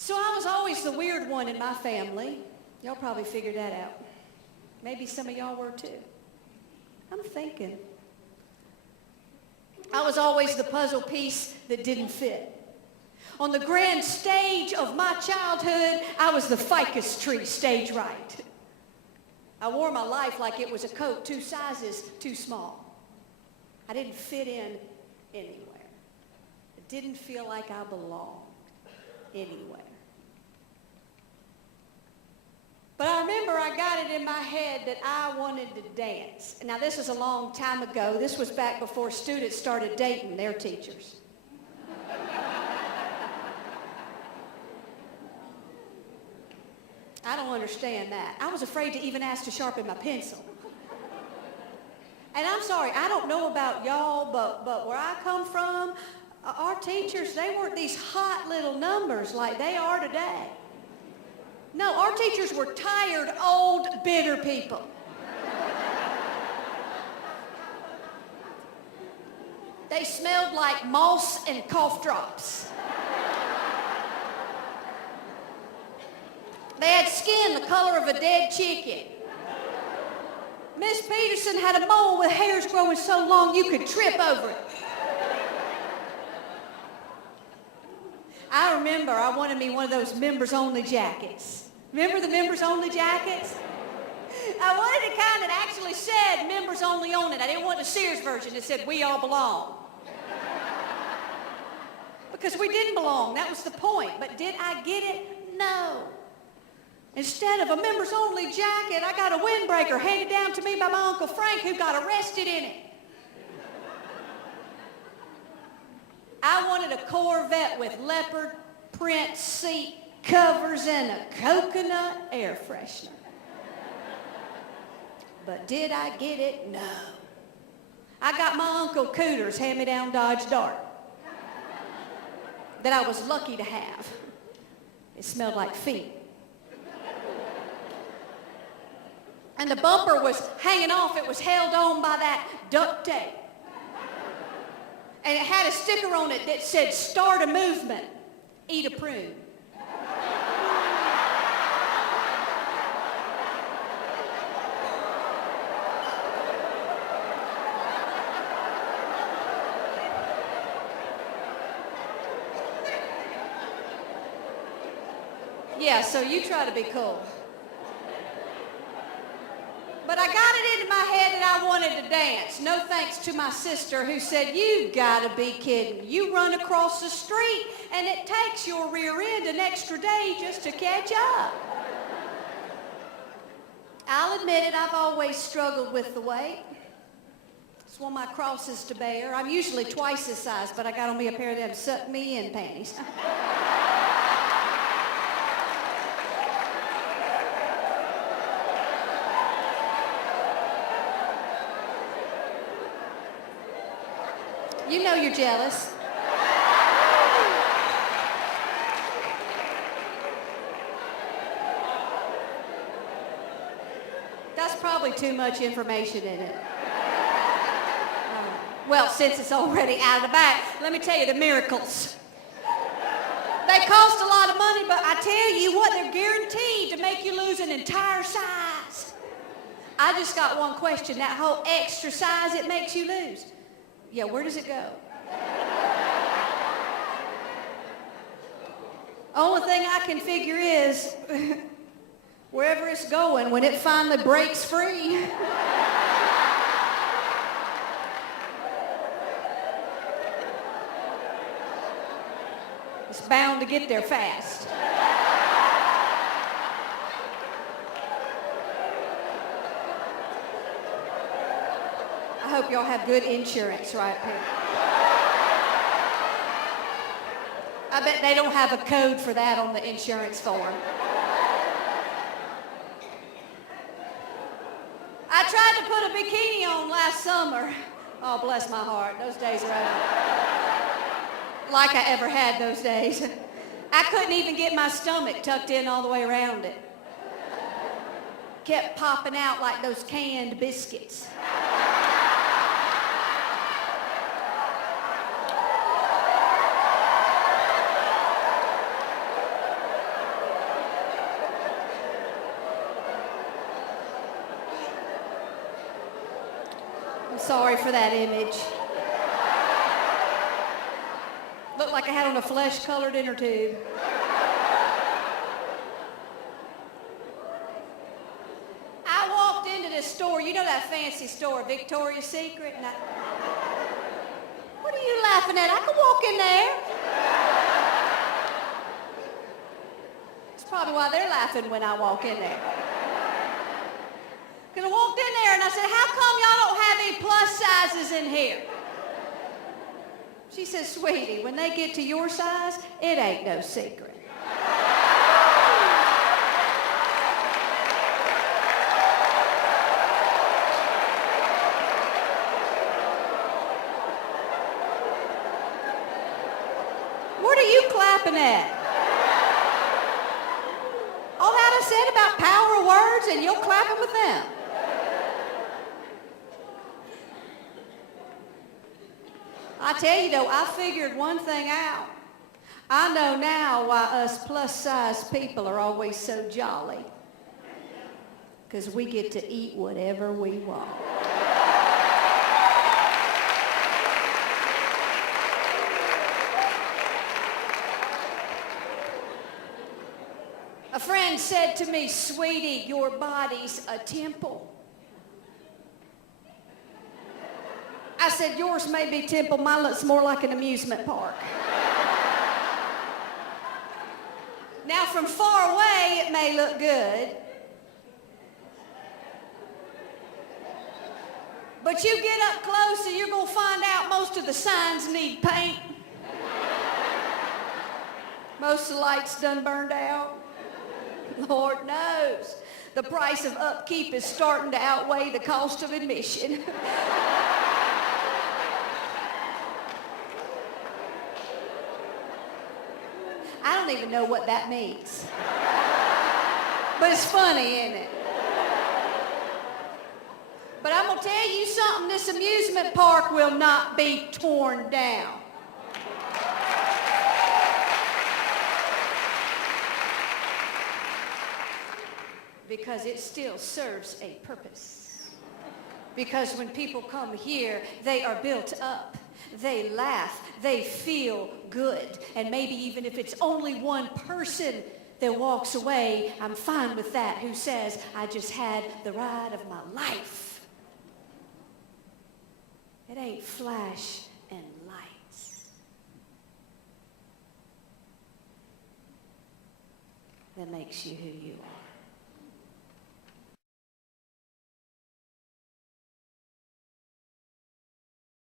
So I was always the weird one in my family. Y'all probably figured that out. Maybe some of y'all were too. I'm thinking. I was always the puzzle piece that didn't fit. On the grand stage of my childhood, I was the ficus tree stage right. I wore my life like it was a coat 2 sizes too small. I didn't fit in anywhere. It didn't feel like I belonged anywhere. But I remember I got it in my head that I wanted to dance. Now, this was a long time ago. This was back before students started dating their teachers. I don't understand that. I was afraid to even ask to sharpen my pencil. And I'm sorry, I don't know about y'all, but where I come from, our teachers, they weren't these hot little numbers like they are today. No, our teachers were tired, old, bitter people. They smelled like moss and cough drops. They had skin the color of a dead chicken. Miss Peterson had a mole with hairs growing so long you could trip over it. I remember I wanted me one of those members-only jackets. Remember the members-only jackets? I wanted the kind that actually said members only on it. I didn't want the Sears version that said we all belong. Because we didn't belong. That was the point. But did I get it? No. Instead of a members-only jacket, I got a windbreaker handed down to me by my Uncle Frank, who got arrested in it. I wanted a Corvette with leopard print seat covers and a coconut air freshener. But did I get it? No. I got my Uncle Cooter's hand-me-down Dodge Dart that I was lucky to have. It smelled like feet. And the bumper was hanging off. It was held on by that duct tape. And it had a sticker on it that said, "Start a movement, eat a prune." Yeah, so you try to be cool. But I got it into my head that I wanted to dance. No thanks to my sister who said, "You gotta be kidding. You run across the street and it takes your rear end an extra day just to catch up." I'll admit it, I've always struggled with the weight. It's one of my crosses to bear. I'm usually twice this size, but I got on me a pair of them suck me in panties. You know you're jealous. That's probably too much information in it. Well, since it's already out of the bag, let me tell you the miracles. They cost a lot of money, but I tell you what, they're guaranteed to make you lose an entire size. I just got one question. That whole extra size it makes you lose. Yeah, where does it go? Only thing I can figure is wherever it's going, when it finally breaks free. It's bound to get there fast. I hope y'all have good insurance right here. I bet they don't have a code for that on the insurance form. I tried to put a bikini on last summer. Oh, bless my heart. Those days are over. Like I ever had those days. I couldn't even get my stomach tucked in all the way around it. Kept popping out like those canned biscuits. I'm sorry for that image. Looked like I had on a flesh-colored inner tube. I walked into this store. You know that fancy store, Victoria's Secret? And what are you laughing at? I could walk in there. It's probably why they're laughing when I walk in there. Because I walked in there and I said, how come y'all don't have any plus sizes in here? She says, sweetie, when they get to your size, it ain't no secret. What are you clapping at? All that I said about power of words and you're clapping with them. I tell you though, I figured one thing out. I know now why us plus-size people are always so jolly. Because we get to eat whatever we want. A friend said to me, sweetie, your body's a temple. I said, yours may be temple, mine looks more like an amusement park. Now, from far away, it may look good. But you get up close and you're going to find out most of the signs need paint. Most of the lights done burned out. Lord knows. The price of upkeep is starting to outweigh the cost of admission. I don't even know what that means. But it's funny, isn't it? But I'm going to tell you something, this amusement park will not be torn down. Because it still serves a purpose. Because when people come here, they are built up. They laugh. They feel good. And maybe even if it's only one person that walks away, I'm fine with that, who says, I just had the ride of my life. It ain't flash and lights that makes you who you are.